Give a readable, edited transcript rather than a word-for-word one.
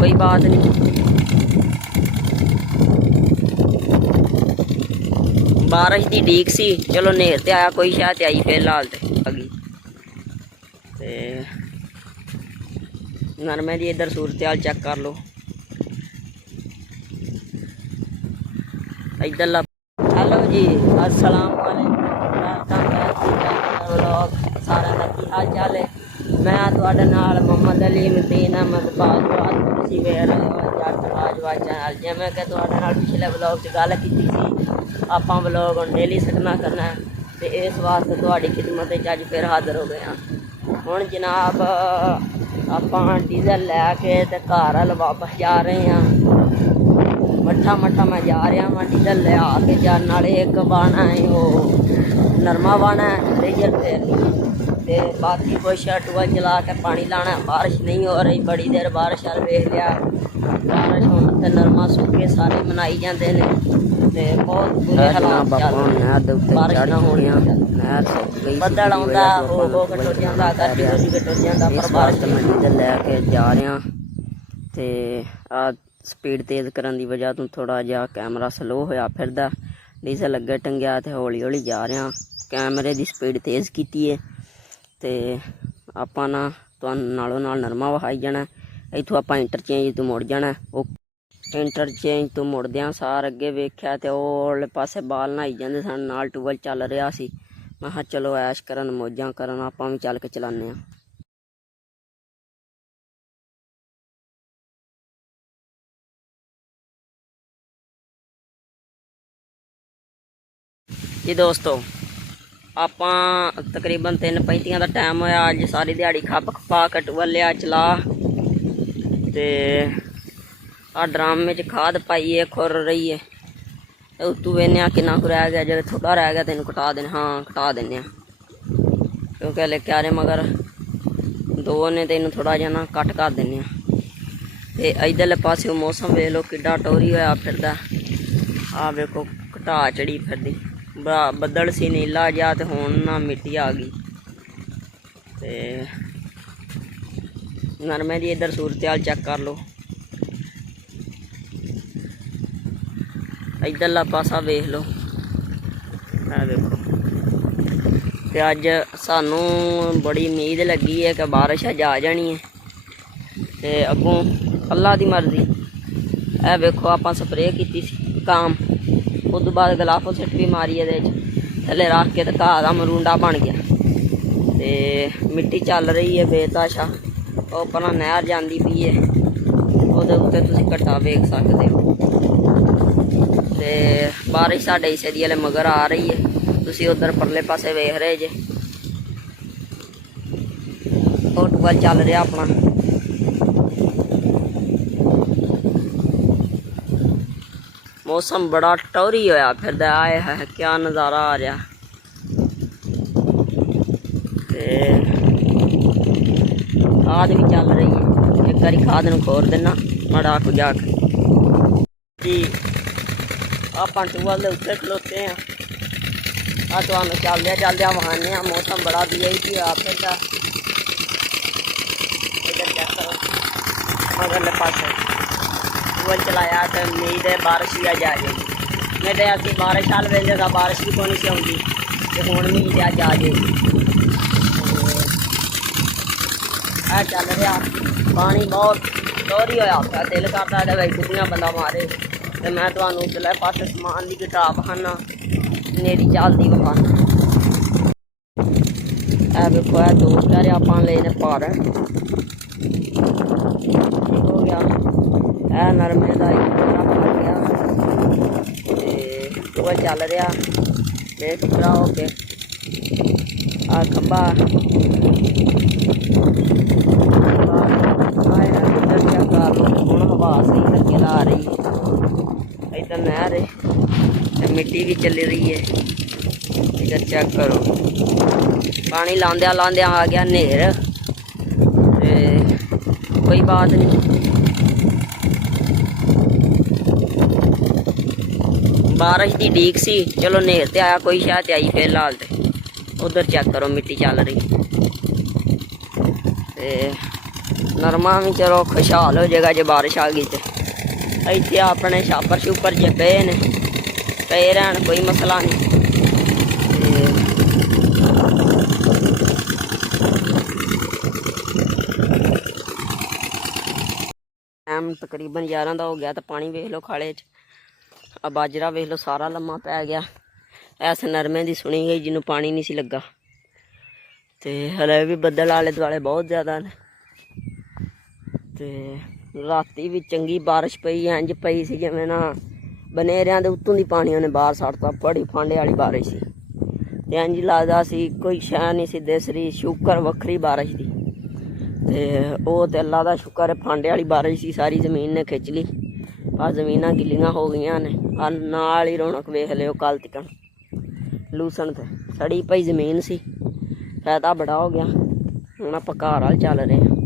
कोई बात नहीं। बारिश की डीक सी, चलो नेर ते आया, कोई शायद आई फिलहाल तो आ गई। नरमे की इधर सूरत हाल चेक कर लो। इधर हेलो जी, अस्सलाम वालेकुम व्लॉग सारा का की हाल चाल है। मैं थोड़े नाल मोहम्मद अली मतीन अहमद बाजवा तुसी वेख रहे हो जट बाजवा चैनल। जिवें कि थोड़े नाल पिछले व्लॉग च गल कीती सी, आपां व्लॉग हुण डेली सकना करना है ते इस वास्ते तुहाडी खिदमत च अज फिर हाज़र हो गए हैं। हुण जनाब आपां डीजल लैके ते घर हल वापस जा रहे हैं। मट्ठा मट्ठा मैं जा रहा वहाँ डीजल ले आके जान नाले एक बाना है वो नरमा बाना है रेजर फेरनी ते बाकी कुछ टूबल चला के पानी लाना। बारिश नहीं हो रही बड़ी देर, बारिश वाल वेख लिया बारिश होने ते नरमा सूखे सारे मनाई जाते हैं ते बहुत बुरे हालात बारिश ना होने बदल आउंदा हो कटो जांदा गर्मी कटो जांदा पर बारिश मैं डीजल लैके जा रहा ते स्पीड तेज़ करन दी वजह तो थोड़ा जिहा कैमरा स्लो होया फिरदा। डीजल अगे टंगिया तो हौली हौली जा रहा, कैमरे की स्पीड तेज़ की है तो आपां ना तुहानूं नालों नाल नरमा विखाई जाना। इत्थों आपां इंटरचेंज तो मुड़ जाना। इंटरचेंज तो मुड़दियां सार अगे वेख्या तो ओले पासे बाल नहाई जांदे सन, नाल टूबल चल रहा सी। मैं कहा चलो ऐश करन मौजां करन, आपां भी चल के चलाने आ। जी दोस्तों, आपां तकरीबन 3:35 का टाइम होया। अज सारी दिहाड़ी खप खपा कटूआ लिया चला ते आ ड्रम में खाद पाइए खुर रही है। उत्तू वेने किन्ना कु रह गया, जो थोड़ा रह गया तेन कटा देने। हाँ कटा देने क्योंकि हले क्यारे मगर दो ने तेन थोड़ा जा ना कट कर देने। ते इधरले पासे मौसम वेख लो किड्डा टोरी होया फिरदा। आ वेखो घटा चढ़ी फिरदी, बदल सी नीला जा तो हुण ना मिट्टी आ गई। ते नरमे की इधर सूरत हाल चेक कर लो। इधरला पासा वेख लो, देखो। तो अज सानू बड़ी उम्मीद लगी है कि बारिश अज आ जानी है ते अगों अल्लाह की मर्जी। ए वेखो आपां स्प्रे की काम, उस तो बाद गलाफोसिट भी मारी ये थले रख के तो घाह का मरूंडा बन गया ते मिट्टी चल रही है बेताशा। उपर नहर जाती पई है, उहदे उत्ते तुसीं घट्टा वेख सकते हो। ते बारिश साडे हिस्से दी हले मगर आ रही है, तुसीं उधर परले पासे वेख रहे जे टूबल चल रहा अपना। मौसम बड़ा टौरी होया फिरदा, आए है क्या नज़ारा आ रहा। खाद भी चल रही है, एक बारी खाद नूं खोर देना मड़ा को जाके जी। आपां टूबल दे उत्ते खलोते हैं, आ तुहानूं चलदे चलदे वहाने मौसम बड़ा VIP होया फिरदा। इधर चेक करो मगरले पासे टूबल चलाया तो उम्मीद है बारिश भी अज आ जाएगी। नहीं तो असीं बारिश हाल वेंदे तां बारिश भी कोई नहीं सी आउंदी ते हुण उम्मीद है अज आ जाएगी। है चल रहा पानी बहुत टोरी होया पिया, दिल करदा इहदे विच डुब्बियां बंदा मारे। तो मैं तुहानूं उधरले पासे समान की घटा विखाना, नेरी चलदी विखाना। ए वेखो ए दो प्यारे आपां ले ने पार हो गया। ए नरमे का एक प्यारा पड़ गया तो वह चल रहा बेफिक्रा हो के। आ खब्बा हुण हवा सही लगे ला रही है। इधर नहर है, मिट्टी भी चल रही है। इधर चेक करो पानी लांदिया लांदिया आ गया नेर। कोई बात नहीं, बारिश की डीक सी, चलो नेर ते आया, कोई शायद आई फिलहाल तो। उधर चेक करो मिट्टी चल रही ਨਰਮਾ ਵੀ ਚਲੋ ਖੁਸ਼ਹਾਲ ਹੋ ਜਾਏਗਾ ਜੇ ਬਾਰਿਸ਼ ਆ ਗਈ ਤੇ। ਇੱਥੇ ਆਪਣੇ ਛਾਪਰ ਛੂਪਰ ਜੇ ਪਏ ਨੇ, ਪਏ ਰਹਿਣ, ਕੋਈ ਮਸਲਾ ਨਹੀਂ। ਟਾਈਮ ਤਕਰੀਬਨ 11 ਦਾ ਹੋ ਗਿਆ ਤੇ ਪਾਣੀ ਵੇਖ ਲਓ ਖਾਲੇ 'ਚ। ਆ ਬਾਜਰਾ ਵੇਖ ਲਓ ਸਾਰਾ ਲੰਮਾ ਪੈ ਗਿਆ। ਐਸ ਨਰਮੇ ਦੀ ਸੁਣੀ ਗਈ ਜਿਹਨੂੰ ਪਾਣੀ ਨਹੀਂ ਸੀ ਲੱਗਾ। ਤੇ ਹਲੇ ਵੀ ਬੱਦਲ ਆਲੇ ਦੁਆਲੇ ਬਹੁਤ ਜ਼ਿਆਦਾ ਨੇ। ਤੇ ਰਾਤੀ ਵੀ ਚੰਗੀ ਬਾਰਿਸ਼ ਪਈ, ਇੰਝ ਪਈ ਸੀ ਜਿਵੇਂ ਨਾ ਬਨੇਰਿਆਂ ਦੇ ਉੱਤੋਂ ਦੀ ਪਾਣੀ ਉਹਨੇ ਬਾਹਰ ਛੱਡਤਾ। ਬੜੀ ਫਾਂਡੇ ਵਾਲੀ ਬਾਰਿਸ਼ ਸੀ ਤੇ ਇੰਝ ਲੱਗਦਾ ਸੀ ਕੋਈ ਸ਼ੈ ਨਹੀਂ ਸੀ ਦਿਸ ਰਹੀ। ਸ਼ੁਕਰ ਵੱਖਰੀ ਬਾਰਿਸ਼ ਦੀ। ਤੇ ਉਹ ਤੇ ਅੱਲਾ ਦਾ ਸ਼ੁਕਰ, ਫਾਂਡੇ ਵਾਲੀ ਬਾਰਿਸ਼ ਸੀ, ਸਾਰੀ ਜ਼ਮੀਨ ਨੇ ਖਿੱਚ ਲਈ। ਆ ਜ਼ਮੀਨਾਂ ਗਿੱਲੀਆਂ ਹੋ ਗਈਆਂ ਨੇ। ਆ ਨਾਲ ਹੀ ਰੌਣਕ ਵੇਖ ਲਿਓ ਕੱਲ ਤੱਕ ਲੂਸਣ ਤੇ ਸੜੀ ਪਈ ਜ਼ਮੀਨ ਸੀ। ਫਾਇਦਾ ਬੜਾ ਹੋ ਗਿਆ। ਹੁਣ ਆਪਾਂ ਘਰ ਵੱਲ ਚੱਲ ਰਹੇ ਹਾਂ।